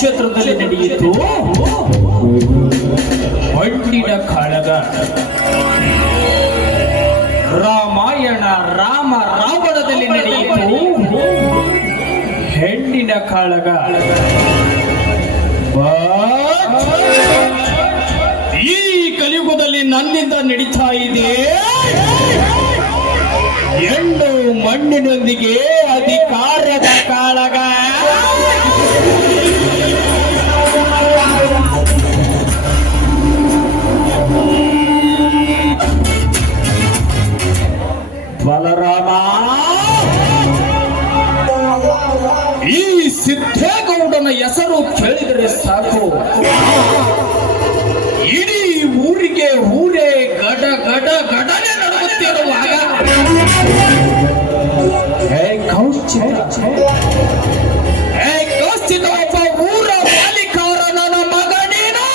ಕುರುಕ್ಷೇತ್ರದಲ್ಲಿ ನಡೆಯಿತು ಮಣ್ಣಿನ ಕಾಳಗ. ರಾಮಾಯಣ ರಾಮ ರಾವಣದಲ್ಲಿ ನಡೆಯಿತು ಹೆಣ್ಣಿನ ಕಾಳಗ. ಈ ಕಲಿಯುಗದಲ್ಲಿ ನನ್ನಿಂದ ನಡೀತಾ ಇದೆ ಹೆಣ್ಣು ಮಣ್ಣಿನೊಂದಿಗೆ ಅಧಿಕಾರದ ಕಾಳಗ. ಬಲರಾಮ, ಈ ಸಿದ್ದೇಗೌಡನ ಹೆಸರು ಕೇಳಿದರೆ ಸಾಕು, ಇಡೀ ಊರಿಗೆ ಊರೇ ಗಡ ಗಡ ಗಡನೆ ನಡುಗುತ್ತಿರುವಾಗ ಕೌಚಿತ ಒಬ್ಬ ಊರ ಮಾಲೀಕರನ ಮಗನೇನು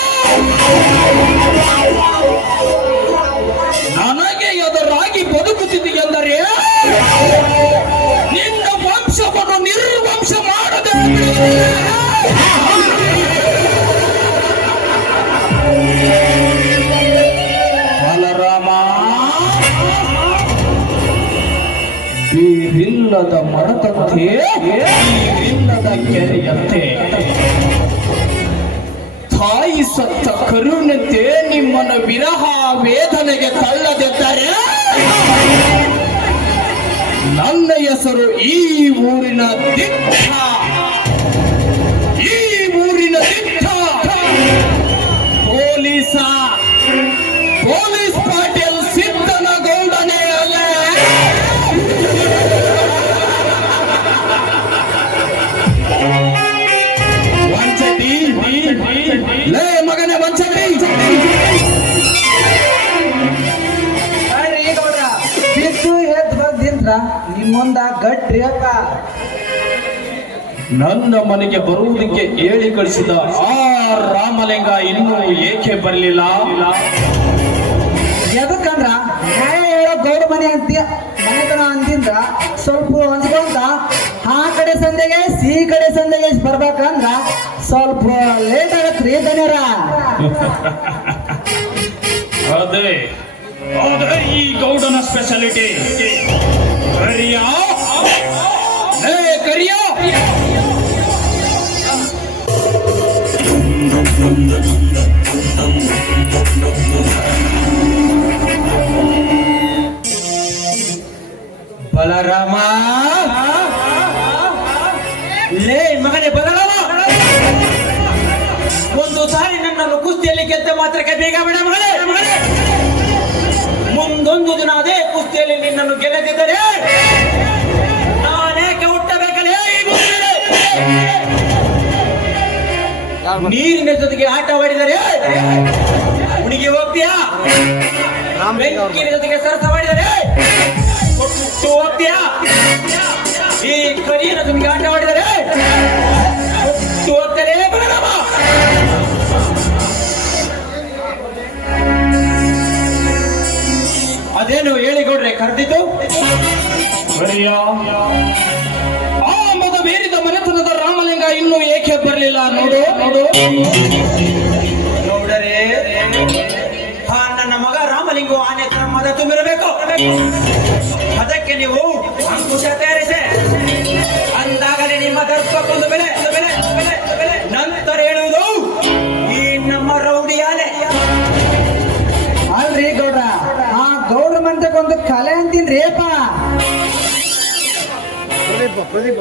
ನನಗೆ ಎದುರಾಗಿ ಬದುಕುತ್ತಿದೆಯೆಂದರೆ ನಿನ್ನ ವಂಶವನ್ನು ನಿರ್ವಂಶ ಮಾಡದೆ ಬಲರಾಮ, ಬೀರಿಲ್ಲದ ಮರದಂತೆ ಬೀರಿಲ್ಲದ ಕೆರೆಯಂತೆ ತಾಯಿ ಸತ್ತ ಕರುಣಂತೆ ನಿಮ್ಮನ್ನು ವಿರಹ ವೇದನೆಗೆ ತಳ್ಳದಿದ್ದರೆ ನನ್ನ ಹೆಸರು ಈ ಊರಿನ ದಿಟ್ಟ, ಈ ಊರಿನ ದಿಟ್ಟ ಪೊಲೀಸ್ ಪಾಟೀಲ್ ಸಿದ್ದನಗೌಡನೇ ಅಲ್ಲ. ವಂಚತಿ ಲೇ ಮಗನೇ, ವಂಚತಿ ಬಿದ್ದು ಎದ್ದು ಬಂದಿಂದ್ರ ನಿಮ್ಮೊಂದ ಗಟ್ರಿ ಅಪ್ಪ. ನನ್ನ ಮನೆಗೆ ಬರುವುದಕ್ಕೆ ಹೇಳಿ ಕಳಿಸಿದ ಆ ರಾಮಲಿಂಗ ಇನ್ನೂ ಏಕೆ ಬರಲಿಲ್ಲ? ಎದಕ್ಕಂದ್ರ ನ್ಯಾಯ ಹೇಳೋ ಗೌಡ ಮನೆ ಮನೆತನ ಅಂತಿಂದ್ರ ಸ್ವಲ್ಪ ಹೊಂಚ್ಕೊಂತ ಆ ಕಡೆ ಸಂದೆಗೆ ಈ ಕಡೆ ಸಂದೆಗೆ ಬರ್ಬೇಕಂದ್ರ ಸ್ವಲ್ಪ ಲೇಟ್ ಆಗತ್ರಿ ದನಿಯರ. ಅದೇ ಈ ಗೌಡನ ಸ್ಪೆಷಾಲಿಟಿ. ಕರಿಯಾ ಕರಿಯಾ ಬಲರಾಮ, ಲೇ ಮಗನೇ ಬಲರಾಮ, ಒಂದು ಸಾರಿ ನನ್ನನ್ನು ಕುಸ್ತಿಯಲ್ಲಿ ಗೆದ್ದ ಮಾತ್ರಕ್ಕೆ ಬೇಗ ಬಿಡ ಮಗನೇ. ಮುಂದೊಂದು ದಿನ ಅದೇ ಕುಸ್ತಿಯಲ್ಲಿ ನಿನ್ನನ್ನು ಗೆಲ್ಲದಿದ್ದರೆ ನಾನೇಕೆ ಹುಟ್ಟಬೇಕಲೇ? ನೀರಿನ ಜೊತೆಗೆ ಆಟವಾಡಿದರೆ ಹುಡುಗಿ ಹೋಗ್ತೀಯಾ? ಬೆಂಕಿನ ಜೊತೆಗೆ ಸರಸವಾಡಿದರೆ ಕೊಟ್ಟು ಹೋಗ್ತೀಯಾ? ಈ ಕರಿಯನ ಜೊತೆಗೆ ಆಟವಾಡಿದರೆ ಕೊಟ್ಟು ಹೋಗ್ತಲೇ ಬರಲಮ್ಮ. ಅದೇನು ಹೇಳಿಕೊಡ್ರೆ ಕರೆದಿದ್ದು? ಆ ಮದ ಬೇರಿದ ಮನೆತನದ ರಾಮಲಿಂಗ ಇನ್ನೂ ಏಕೆ ಬರಲಿಲ್ಲ? ನೋಡು ನೋಡರೆ, ನನ್ನ ಮಗ ರಾಮಲಿಂಗ ಆನೆ ತರ ಮದ ತುಂಬಿರಬೇಕು. ಅದಕ್ಕೆ ನೀವು ಅಂಕುಶ ತಯಾರಿಸಿ ಅಂದಾಗಲೇ ನಿಮ್ಮ ದರ್ಪಕ್ಕೊಂದು ಬೆಲೆ. ನಂತರ ಹೇಳುವುದು ಈ ನಮ್ಮ ರೌಡಿ ಆನೆ ಅಲ್ರಿ ಗೌಡ್ರ. ಆ ಗೌಡ್ರ ಮಂತಕ್ಕೊಂದು ಕಲೆ ಅಂತೀನ್ರಿ ಅಪ್ಪ. ಪ್ರದೀಪ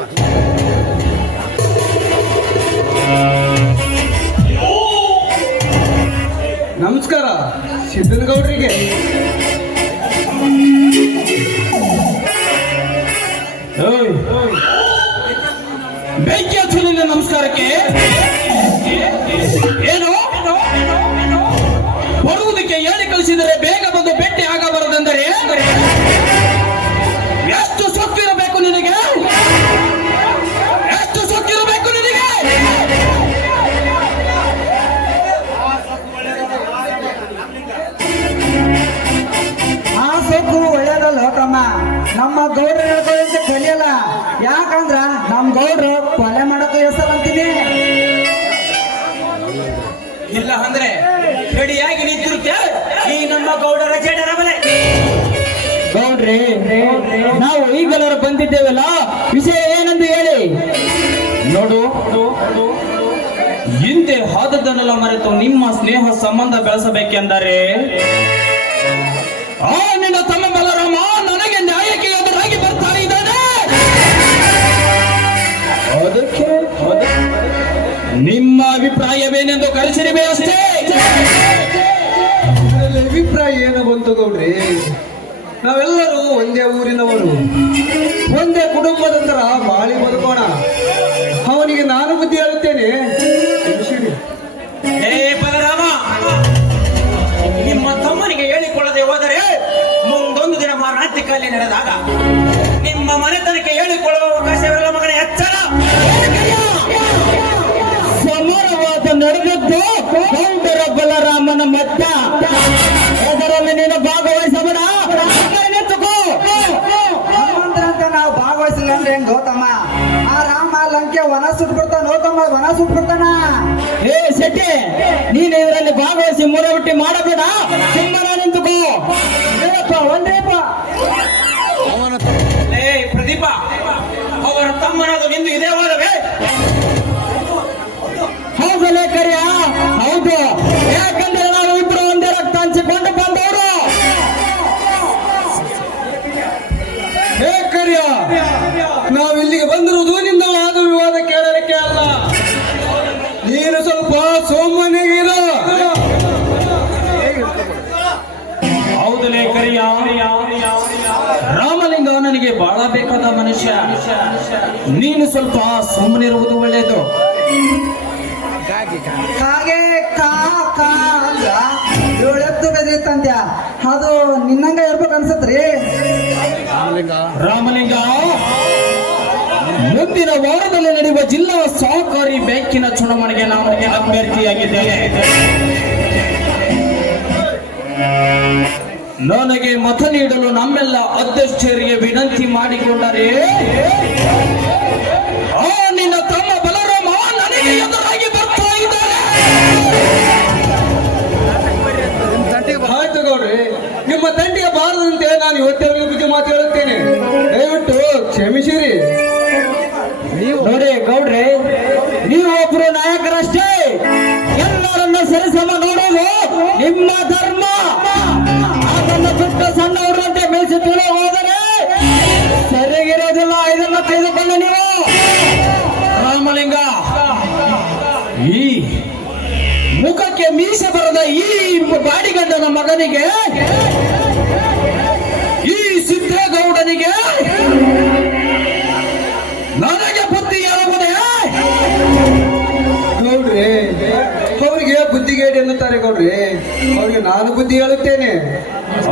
ನಮಸ್ಕಾರ ಸಿದ್ದನಗೌಡ್ರಿಗೆ. ಬೆಂಕಿ ಹಚ್ಚಲಿಲ್ಲ ನಮಸ್ಕಾರಕ್ಕೆ. ಏನು ಬರುವುದಕ್ಕೆ ಹೇಳಿ ಕಳಿಸಿದರೆ ಬೇಗ ಬಂದು ಭೇಟಿ ಆಗಬಾರದೆಂದರೆ ಎಷ್ಟು ಸೊಕ್ಕಿರಬೇಕು ನಿನಗೆ? ಎಷ್ಟು ಸೊಕ್ಕಿರಬೇಕು ನಿನಗೆ? ಆ ಸೊಕ್ಕು ಒಳ್ಳೇದಲ್ಲ ತಮ್ಮ. ನಮ್ಮ ಗೌಡ್ರು ಹೇಳ್ಕೊಳ್ಳಿ ಕಲಿಯಲ್ಲ. ಯಾಕಂದ್ರ ನಮ್ ಗೌಡ್ರು ಕೊಲೆ ಮಾಡಕ್ಕೆ ಹೆಸರು ಅಂತೀನಿ. ಗೌಡ್ರೆ, ನಾವು ಈಗಲರ ಬಂದಿದ್ದೇವಲ್ಲ, ವಿಷಯ ಏನೆಂದು ಹೇಳಿ. ನೋಡು, ಹಿಂದೆ ಆದದ್ದನ್ನೆಲ್ಲ ಮರೆತು ನಿಮ್ಮ ಸ್ನೇಹ ಸಂಬಂಧ ಬೆಳೆಸಬೇಕೆಂದರೆ ಆ ನಿನ್ನ ತಮ್ಮ ಬಲರಾಮ ನನಗೆ ನ್ಯಾಯಕ್ಕೆ ಎದುರಾಗಿ ಬರ್ತಾ ಇದ್ದಾನೆ. ಅದಕ್ಕೆ ನಿಮ್ಮ ಅಭಿಪ್ರಾಯವೇನೆಂದು ಕಳಿಸಿರಿವೆ ಅಷ್ಟೇ. ಇದರಲ್ಲಿ ಅಭಿಪ್ರಾಯ ಏನು ಬಂತು ಗೌಡ್ರಿ? ನಾವೆಲ್ಲರೂ ಒಂದೇ ಊರಿನವರು, ಒಂದೇ ಕುಟುಂಬದಂತರ ಬಾಳಿ ಬದುಕೋಣ. ಅವನಿಗೆ ನಾನು ಬುದ್ಧಿ ಹೇಳುತ್ತೇನೆ. ಹೇ ಬಲರಾಮ, ನಿಮ್ಮ ತಮ್ಮನಿಗೆ ಹೇಳಿಕೊಳ್ಳದೆ ಹೋದರೆ ಮುಂದೊಂದು ದಿನ ಮಾರಾಂತಿಕಲ್ಲಿ ನಡೆದಾಗ ನಿಮ್ಮ ಮನೆತನಕ್ಕೆ ಹೇಳಿಕೊಳ್ಳುವ ಅವಕಾಶವಿರಲ್ಲ ಮಗನ, ಎಚ್ಚರ. ಸಮರವಾದ ನಡೆದದ್ದು ಗೌಡರ ಬಲರಾಮನ ಮಧ್ಯ. ಅದರಲ್ಲಿ ನೀನು ಭಾಗವಹಿಸಬೇಡ. ತಗೋ. ಹನುಮಂತನಂತ ನಾವು ಭಾಗವಹಿಸಿಲ್ಲ ಅಂದ್ರೆ ಹೆಂಗ್ ಗೌತಮ? ಆ ರಾಮ ಲಂಕೆ ವನ ಸುಟ್ಬಿಡ್ತಾನ, ಗೌತಮ ವನ ಸುಟ್ಬಿಡ್ತಾನ. ಏ ಶೆಟ್ಟಿ, ನೀನು ಇದರಲ್ಲಿ ಭಾಗವಹಿಸಿ ಮೂರಬಿಟ್ಟಿ ಮಾಡಬೇಡ. ಸುಮ್ಮನೆ ನಿಂತುಕೋ. ಒಂದೇಪ್ಪ ಹೇ ಪ್ರದೀಪ, ಅವರ ತಮ್ಮನಾದ ನಿಂದು ಇದೇ ವಾದವೇ? ಹೌದು ಲೇಖರ್ಯ, ಹೌದು. ಯಾಕಂದ್ರೆ ನಾವು ಇಬ್ರು ಒಂದೇ ರಕ್ತ ಹಂಚಿಕೊಂಡು ಬಂದವರು. ಹೇ ಕರ್ಯ, ನಾವು ಇಲ್ಲಿಗೆ ಬಂದಿರುವುದು ನಿನ್ನ ವಾದ ವಿವಾದ ಕೇಳಲಿಕ್ಕೆ ಅಲ್ಲ. ನೀನು ಸ್ವಲ್ಪ ಸೋಮನೆಗಿರು. ಹೌದು ಲೇಖರಿಯ, ರಾಮಲಿಂಗ ನನಗೆ ಬಹಳ ಬೇಕಾದ ಮನುಷ್ಯ. ನೀನು ಸ್ವಲ್ಪ ಸುಮ್ಮನಿರುವುದು ಒಳ್ಳೆಯದು. ಕಾಗೆ ಕಾ ಕಾ ಅಂದ್ರ ಏಳೆತ್ತು ಬೆದರಿತ್ತಂತ್ಯ. ಅದು ನಿನ್ನಂಗ ಇರ್ಬೇಕು ಅನ್ಸತ್ರಿ. ರಾಮಲಿಂಗ, ಮುಂದಿನ ವಾರದಲ್ಲಿ ನಡೆಯುವ ಜಿಲ್ಲಾ ಸಹಕಾರಿ ಬ್ಯಾಂಕಿನ ಚುನಾವಣೆಗೆ ನಾನು ಅಭ್ಯರ್ಥಿಯಾಗಿದ್ದೇನೆ. ನನಗೆ ಮತ ನೀಡಲು ನಮ್ಮೆಲ್ಲ ಅಧ್ಯಕ್ಷರಿಗೆ ವಿನಂತಿ ಮಾಡಿಕೊಂಡರೆ ಆ ನಿನ್ನ ತಮ್ಮ ಬಲರಾಮ ನನಗೆ ಎದುರಾಗಿ ಬರ್ತಾ ಇದ್ದಾರೆ. ಆಯ್ತು ಗೌಡ್ರಿ, ನಿಮ್ಮ ತಂಟೆಗೆ ಬಾರದಂತೆ ನಾನು ಇವತ್ತೇ ಬುದ್ಧಿ ಮಾತು ಹೇಳುತ್ತೇನೆ. ದಯವಿಟ್ಟು ಕ್ಷಮಿಸಿರಿ. ನೋಡಿ ಗೌಡ್ರೆ, ನೀವು ಒಬ್ರು ನಾಯಕರಷ್ಟೇ. ಎಲ್ಲರನ್ನ ಸರಿಸಮ ನೋಡೋದು ನಿಮ್ಮ ಧರ್ಮ. ಅದನ್ನು ಬಿಟ್ಟು ಸಣ್ಣವರಂತೆ ಮೇಲ್ಸಿ ತಿಳಿ ಹೋದರೆ ಸರಿಗಿರೋದಿಲ್ಲ. ಇದನ್ನು ತಿಳಿದುಕೊಂಡು ನೀವು. ರಾಮಲಿಂಗ, ಈ ಮುಖಕ್ಕೆ ಮೀಸೆ ಬರದ ಈ ಬಾಡಿಗಂಡನ ಮಗನಿಗೆ, ಈ ಸಿದ್ದೇಗೌಡನಿಗೆ ನನಗೆ ಬುದ್ಧಿ ಹೇಳುವುದೇ? ಗೌಡ್ರಿ, ಅವರಿಗೆ ಬುದ್ಧಿಗೇಡಿ ಎನ್ನುತ್ತಾರೆ ಗೌಡ್ರಿ. ಅವ್ರಿಗೆ ನಾನು ಬುದ್ಧಿ ಹೇಳುತ್ತೇನೆ.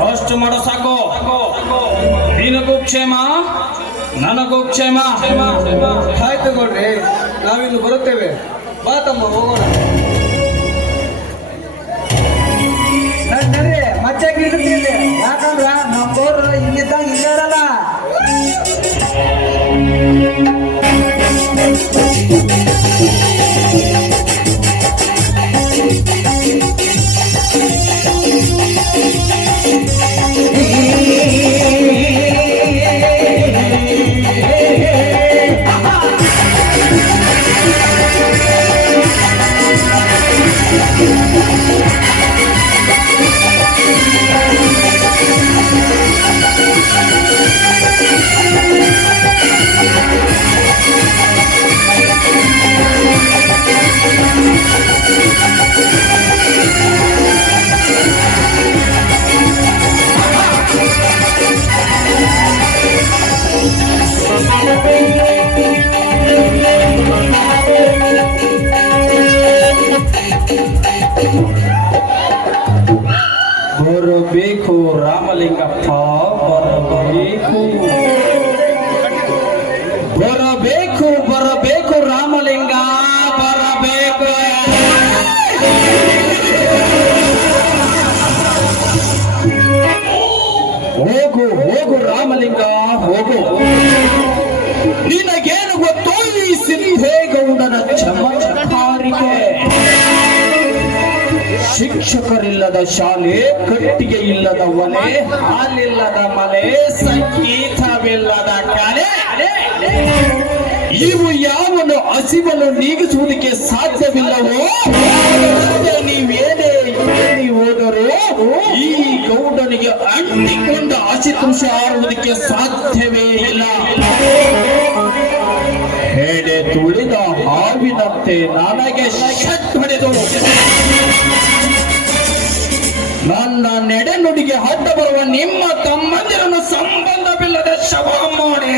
ಅಷ್ಟು ಮಾಡೋ ಸಾಕು. ನಿನಗೂ ಕ್ಷೇಮ, ನನಗೂ ಕ್ಷೇಮ. ಆಯ್ತು ಗೌಡ್ರಿ, ನಾವಿನ್ನು ಬರುತ್ತೇವೆ. ಬಾ ತಮ್ಮ, ಹೋಗೋಣ. ನಡ್ರಿ ಮತ್ತೆ ಇರ್ತೀವಿ. ಯಾಕಂದ್ರ ನಮ್ಮ ಗೌಡ್ರು ಇಲ್ಲಿದ್ದಾಗ ಇಲ್ಲೇ ಇರಲ್ಲ. ಬರಬೇಕು ರಾಮಲಿಂಗಪ್ಪ, ಬರಬೇಕು, ಬರಬೇಕು, ಬರಬೇಕು ರಾಮಲಿಂಗ, ಬರಬೇಕು. ಹೋಗು ಹೋಗು ರಾಮಲಿಂಗ, ಹೋಗು. ನಿನಗೇನು ಗೊತ್ತೋ ಈ ಸಿದ್ದೇಗೌಡನ ಚಮತ್ಕಾರಿಕೆ? ಶಿಕ್ಷಕರಿಲ್ಲದ ಶಾಲೆ, ಕಟ್ಟಿಗೆ ಇಲ್ಲದ ಒಲೆ, ಹಾಲಿಲ್ಲದ ಮನೆ, ಸಂಗೀತವಿಲ್ಲದ ಕಲೆ, ಇವು ಯಾವನು ಹಸಿವನ್ನು ನೀಗಿಸುವುದಕ್ಕೆ ಸಾಧ್ಯವಿಲ್ಲವೋ ನೀವೇನೇ ಹೇಳಿ ಹೋದರೂ ಈ ಗೌಡನಿಗೆ ಅಂಟಿಕೊಂಡ ಹಸಿತುಂಶ ಆರುವುದಕ್ಕೆ ಸಾಧ್ಯವೇ ಇಲ್ಲ. ಹೆಡೆ ತುಳಿದ ಹಾವಿನಂತೆ ನನಗೆ ಶಟ್ ಹೊಡೆದು ನನ್ನ ನಡೆನುಡಿಗೆ ಅಡ್ಡ ಬರುವ ನಿಮ್ಮ ತಮ್ಮಂದಿರನ್ನು ಸಂಬಂಧವಿಲ್ಲದೆ ಶವ ಮಾಡಿ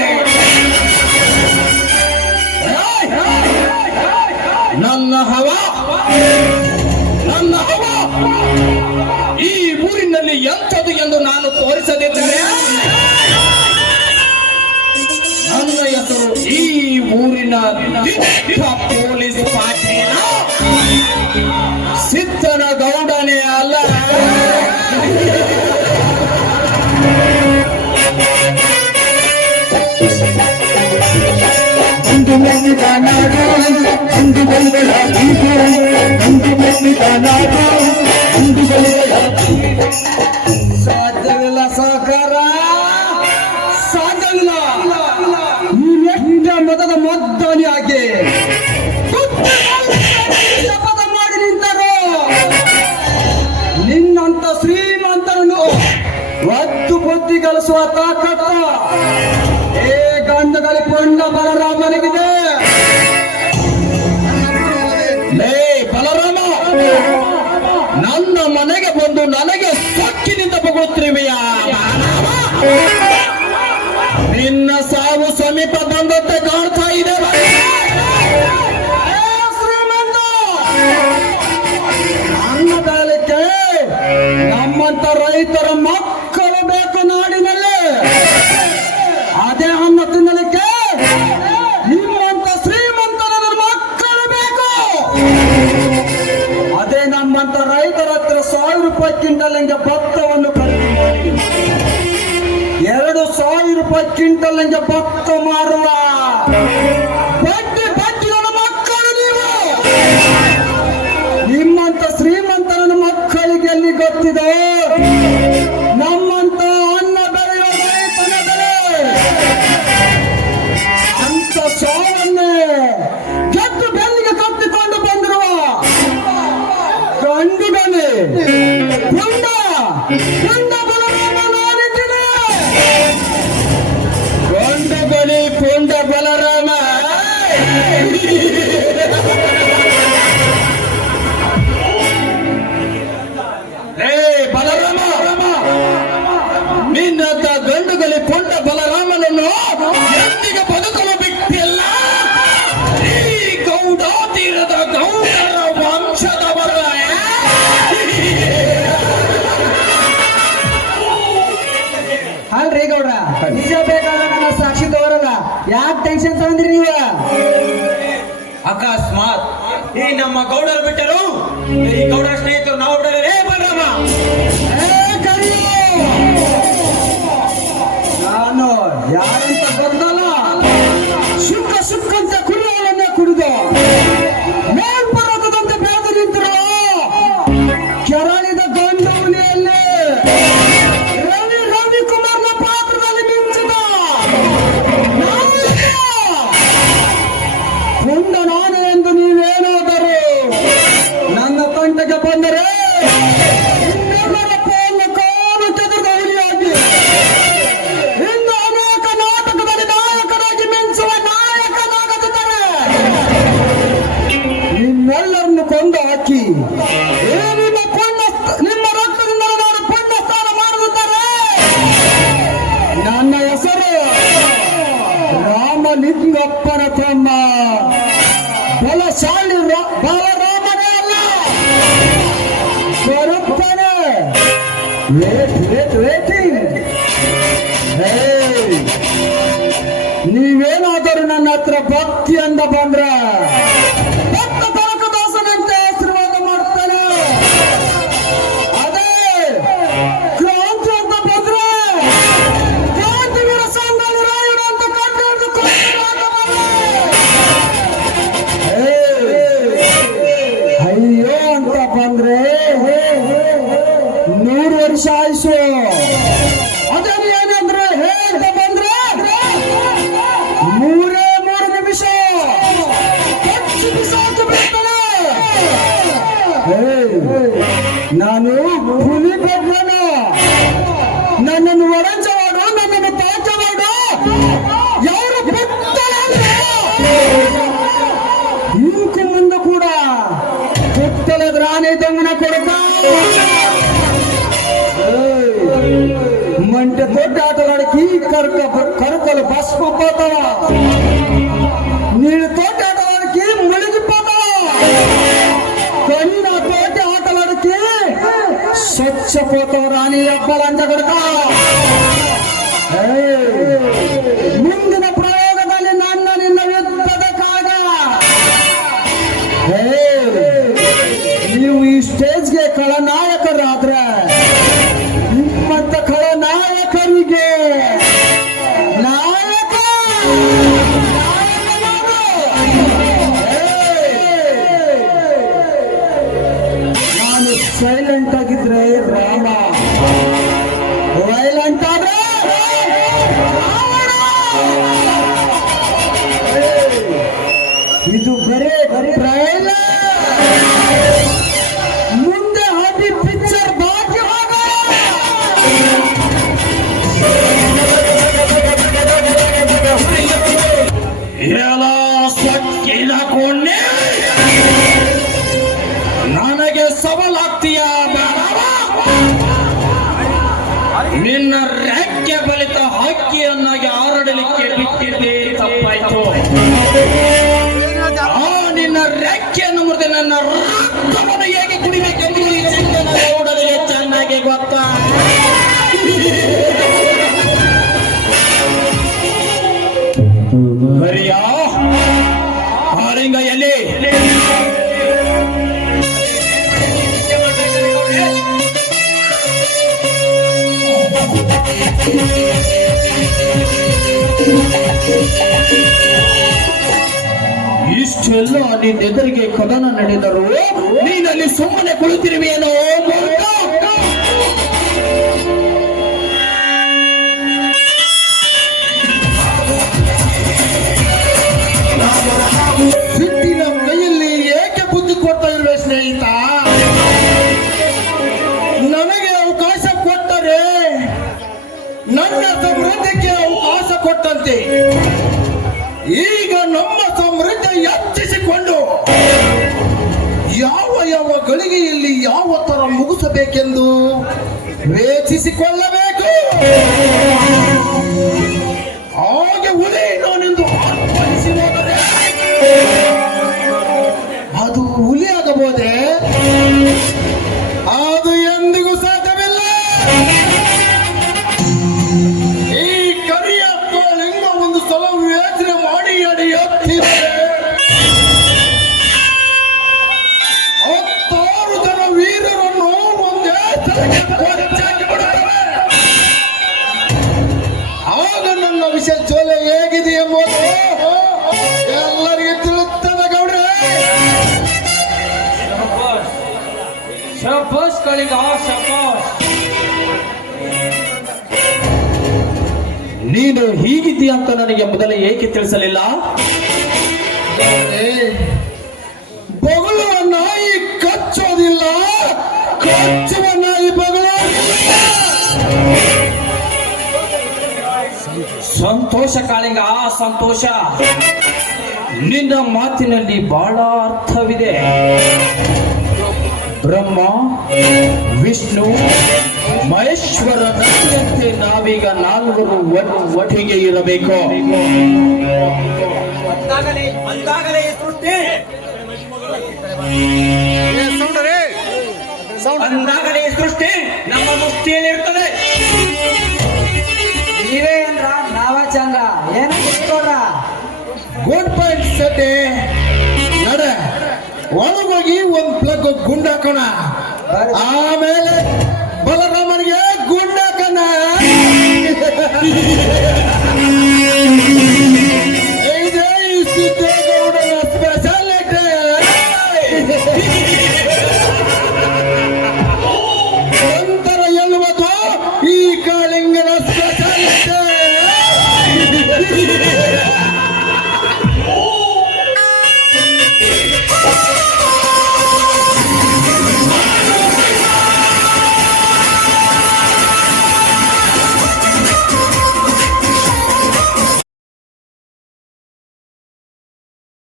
ನನ್ನ ಹವ ಈ ಊರಿನಲ್ಲಿ ಎಂಥದ್ದು ಎಂದು ನಾನು ತೋರಿಸದಿದ್ದರೆ ನನ್ನ ಹೆಸರು ಈ ಊರಿನ ದಿಟ್ಟ ಪೊಲೀಸ್ ಪಾಟೀಲ ಸಿದ್ದನ ಗೌಡನೇ ಅಲ್ಲ. ಸಾಧ್ಯವಿಲ್ಲ ಸಹಕಾರ, ಸಾಧ್ಯವಿಲ್ಲ. ನೀನೆಷ್ಟ ಮತದ ಮದ್ದಾನಿ ಆಗಿ ಶಪಥ ಮಾಡಿ ನಿಂತರು. ನಿನ್ನಂತ ಶ್ರೀಮಂತರನ್ನು ಒತ್ತು ಬುದ್ಧಿ ಕಲಿಸುವ ತಾಕತ್ತ ಏ ಗಂಡಗಲಿ ಪೊಂಡ ಬಲರಾಮನಿಗಿದೆ. ಲೇ ಬಲರಾಮ, ನನ್ನ ಮನೆಗೆ ಬಂದು ನನಗೆ ಸೊಕ್ಕಿನಿಂದ ಬಗುತ್ತಿರುವೆಯಾ? ನಿನ್ನ ಸಾವು ಸಮೀಪ ಬಂದಂತೆ ಕಾಣ್ತಾ ಇದೆ. ಶ್ರೀಮಂತ ಅನ್ನ ಬೆಳಲಿಕ್ಕೆ ನಮ್ಮಂತ ರೈತರ ಮಕ್ಕಳು ಬೇಕು ನಾಡಿನಲ್ಲಿ. ಅದೇ ಅನ್ನ ತಿನ್ನಲಿಕ್ಕೆ ನಿಮ್ಮಂತ ಶ್ರೀಮಂತರ ಮಕ್ಕಳು ಬೇಕು. ಅದೇ ನಮ್ಮಂತ ರೈತರ ಹತ್ರ 1000 ರೂಪಾಯಿ ಕ್ವಿಂಟಲ್ಗೆ ಭತ್ತವನ್ನು ಖರೀದಿ ಮಾಡಿ 2,000 ರೂಪಾಯಿ ಕ್ವಿಂಟಲ್ಗೆ ಭತ್ತ ಮಾರುವ ಬಡ್ಡಿ ಬಡ್ಡಿಗಳ ಮಕ್ಕಳು ನೀವು. ನಿಮ್ಮಂತ ಶ್ರೀಮಂತರ ಮಕ್ಕಳಿಗೆ ಎಲ್ಲಿ ಗೊತ್ತಿದೆ ನಮ್ಮಂತ ಅನ್ನ ಬೆಳೆಯುವ ರೈತನ ಬೆಲೆ? ಅಂತ ಸಾವನ್ನೇ ಗೆದ್ದು ಬೆನ್ನಿಗೆ ಕಟ್ಟಿಕೊಂಡು ಬಂದಿರುವ ಗಂಡುಗನೆ ಪುಂಡ ಪುಂಡ ಬಲರಾಮ ನಾನಿದ್ದೀನಿ. ಗಂಡುಗಲಿ ಪುಂಡ ಬಲರಾಮ, ಲೇ ಬಲರಾಮ, ನಿನ್ನಂತ ಗಂಡುಗಲಿ ಪುಂಡ ಬಲರಾಮನನ್ನು ಎಂದಿಗೆ ಬದುಕಲು ಬಿಟ್ಟಿಲ್ಲ. ಈ ಗೌಡ ತೀರದ ಗೌಡರ ವಂಶದವರ ಅಲ್ರಿ ಗೌಡ್ರ, ನಿಜ ಬೇಕಾದ್ರೆ ನನ್ನ ಸಾಕ್ಷಿ ತೋರಲ್ಲ. ಯಾಕೆ ಟೆನ್ಷನ್ ತಗೊಂಡ್ರಿ ನೀವು? ಅಕಸ್ಮಾತ್ ಈ ನಮ್ಮ ಗೌಡರು ಬಿಟ್ಟರು, ಈ ಗೌಡರ ಸ್ನೇಹಿತರು ನಾವು ಬಿಡಲೇ ಬಲರಾಮ. ನಾನು ಯಾರಂತ ಗೊತ್ತಲ್ಲ. ಸುಕ್ಕ ಸುಕ್ಕಂತ ಕುಡಿಯೋಳನ್ನೇ ಕುಡಿದು ಮೇಲ್ಪರ್ವತದಂತೆ ಬೆಳೆದು ನಿಂತಿರುವ ಕೆರಳಿದ ಗಂಡವನಿಯಲ್ಲಿ ರವಿಕುಮಾರ್ನ ಪಾತ್ರದಲ್ಲಿ ಮಿಂಚಿದ ಪುಂಡ ನಾನು ಎಂದು ನೀವೇನಾದರೂ ನನ್ನ ತಂಟೆಗೆ ಬಂದರೆ ಇನ್ನೆಲ್ಲರ ಪಾಲು ಕಾಲು ಕೆದರದ ಹುಲಿಯಾಗಿ ಇನ್ನು ಅನೇಕ ನಾಟಕದಲ್ಲಿ ನಾಯಕನಾಗಿ ಮಿಂಚುವ ನಾಯಕನಾಗದಿದ್ದರೆ ನಿಮ್ಮೆಲ್ಲರನ್ನು ಕೊಂದು ಹಾಕಿ ನಿಮ್ಮ ರಕ್ತದಿಂದ ನಾನು ಪುಣ್ಯ ಸ್ನಾನ ಮಾಡದಿದ್ದರೆ ನನ್ನ ಹೆಸರು ರಾಮಲಿಂಗಪ್ಪನ ತಮ್ಮ ಬಲಶಾಲಿ ಬಲರಾಮನೇ ಅಲ್ಲ. ಬರುತ್ತಾನೆ. ವೇಟಿಂಗ್. ನೀವೇನಾದರೂ ನನ್ನ ಹತ್ರ ಭಕ್ತಿಯಿಂದ ಬಂದ್ರ ಭಕ್ತ ಕನಕದಾಸನಂತೆ ಆಶೀರ್ವಾದ ಮಾಡ್ತಾನೆ. ಅದೇ ಕ್ರಾಂತಿ ಅಂತ ಬಂದ್ರೆ ಕ್ರಾಂತಿವೀರ ಸಂಗೊಳ್ಳಿ ರಾಯಣ್ಣ ಅಂತ ಅಯ್ಯೋ ಅಂತ ಬಂದ್ರೆ ನಾನು ಹುಲಿ ಬೆಟ್ಟನು, ನನ್ನನ್ನು ಒರಂಚ ಮಾಡು, ನನ್ನನ್ನು ಪಾಚ ಮಾಡು, ಯಾರು ಇಂಕು ಮುಂದೆ ಕೂಡ ಪುತ್ತಲ ಗ್ರಾನಿ ದೊಂಗನ ಕೊಡಕ ಮಂಟೆ ದೊಡ್ಡ ಆಟಗಾಡಿಕಿ ಕರ್ಕಲು ಭಸ್ಮ పోతాವ, ನೀನು ತೋಟ ಆಟಗಾಡಿಕಿ ಮುಳುಗಿపోతాವ, కానీ నా తోట ఆటలాడికి స్వచ్ఛపోతావు రాని అబ్బాలంట కొడుక. ಮುಂದಿನ ಪ್ರಯೋಗದಲ್ಲಿ ನನ್ನ ನಿನ್ನ ಯುದ್ಧದ ಕಾಗ. ನೀವು ಈ ಸ್ಟೇಜ್ಗೆ ಖಳನಾಯಕರಾದ್ರೆ ನಿಮ್ಮಂತ ಖಳನಾಯಕರಿಗೆ ನಾಯಕ ನಾನು ಸೈಲೆಂಟ್ ಆಗಿದ್ರೆ ರಾಮ, ವೈಲೆಂಟ್ ಆದ್ರೆ ಇದು ಬರೇ ಟ್ರೈಲರ್. ಮುಂದೆ ಹಾಕಿ ಪಿಕ್ಚರ್ ಬಾಕಿ ಹೋಗ. ಎಲ್ಲ ಸೊಕ್ಕಿನ ಕೊಂಡೆ ನನಗೆ ಸವಾಲಾಗ್ತೀಯ ಬೇಡವ? ನಿನ್ನ ರೆಕ್ಕೆ ಬಲಿತ ಹಕ್ಕಿಯನ್ನಾಗಿ ಹಾರಡಲಿಕ್ಕೆ ಬಿಟ್ಟಿದ್ದೆ ತಪ್ಪಾಯ್ತು. ಆ ನಿನ್ನ ರೆಕ್ಕೆಯನ್ನು ಮುರಿದು ನನ್ನ ರಕ್ತವನ್ನು ಹೇಗೆ ಕುಡಿಬೇಕೆಂದು ಈ ಸಿಂಗನ ಗೌಡರಿಗೆ ಚೆನ್ನಾಗಿ ಗೊತ್ತಾ? ಹರಿಯ ಹಾರಿಂಗ ಎಲ್ಲಿ? ಇಷ್ಟೆಲ್ಲ ನಿನ್ನೆದುರಿಗೆ ಕದನ ನಡೆದರು, ನೀನಲ್ಲಿ ಸುಮ್ಮನೆ ಕುಳಿತಿರುವೆಯೇನೋ ಮೂರ್ಖ? ಸಿಟ್ಟಿನ ಕೈಯಲ್ಲಿ ಏಕೆ ಬುದ್ಧಿ ಕೊಡ್ತಾ ಇರುವೆ ಸ್ನೇಹಿತ? ನನಗೆ ಅವಕಾಶ ಕೊಟ್ಟರೆ ನನ್ನ ಸಮೃದ್ಧಿಗೆ ಅವಕಾಶ ಕೊಟ್ಟಂತೆ ಈಗ ನಮ್ಮ ಸಮೃದ್ಧಿ ಹೆಚ್ಚಿಸಿಕೊಂಡು ಯಾವ ಯಾವ ಗಳಿಗೆಯಲ್ಲಿ ಯಾವ ತರ ಮುಗಿಸಬೇಕೆಂದು ವೇಚಿಸಿಕೊಳ್ಳಬೇಕು. ಹಾಗೆ ಹುಲಿ ನಾನೆಂದು ಆರ್ಭಟಿಸಿ ಹೋದರೆ ಅದು ಹುಲಿ ಆಗಬಹುದೇ? ಅದು ಎಂದಿಗೂ ಸಾಧ್ಯವಿಲ್ಲ. ಈ ಕರಿಯಪ್ಪ ಲಿಂಗ ಒಂದು ಸಲ ಯೋಚನೆ ಮಾಡಿ ಎತ್ತಿದರೆ 16 ಜನ ವೀರರನ್ನು ಒಂದೇ ಸಲಕ್ಕೆ ಕೊಚ್ಚಾಕಿ ಬಿಡುತ್ತವೆ. ಆಗ ನನ್ನ ವಿಷಯ ಚೋಲೆ ಹೇಗಿದೆ ಎಂಬುದು ಎಲ್ಲರಿಗೂ ತಿಳಿಯುತ್ತದೆ ಗೌಡ್ರೆ. ಶಬಾಷ್ ಕಳಿಗ, ಶಬಾಷ್. ನೀನು ಹೀಗಿದ್ದೀಯ ಅಂತ ನನಗೆ ಮೊದಲೇ ಏಕೆ ತಿಳಿಸಲಿಲ್ಲ? ಬೊಗಳುವ ನಾಯಿ ಕಚ್ಚೋದಿಲ್ಲ, ಕಚ್ಚುವ ನಾಯಿ ಬೊಗಳೋದಿಲ್ಲ. ಸಂತೋಷ ಕಾಳಿಂಗ, ಸಂತೋಷ. ನಿನ್ನ ಮಾತಿನಲ್ಲಿ ಬಹಳ ಅರ್ಥವಿದೆ. ಬ್ರಹ್ಮ, ವಿಷ್ಣು, ಮಹೇಶ್ವರನಂತೆ ನಾವೀಗ ನಾಲ್ವರು ಒಟ್ಟಿಗೆ ಇರಬೇಕು. ಅಂದಾಗಲೇ ಸೃಷ್ಟಿ, ಅಂದಾಗಲೇ ಸೃಷ್ಟಿ ನಮ್ಮ ಮುಷ್ಟಿಯಲ್ಲಿ ಇರ್ತದೆ. ನೀವೇ ಅಂದ್ರ ನಾವ ಚಂದ ಏನ ಕೊಡ್ರ? Good point ಸೆಟ್ಟೆ. ನಡ ಒಳಗೋಗಿ ಒಂದ್ ಪ್ಲಗ್ ಗುಂಡಾಕೋಣ, ಆಮೇಲೆ ಬಲರಾಮನಿಗೆ ಗುಂಡಾಕೋಣ.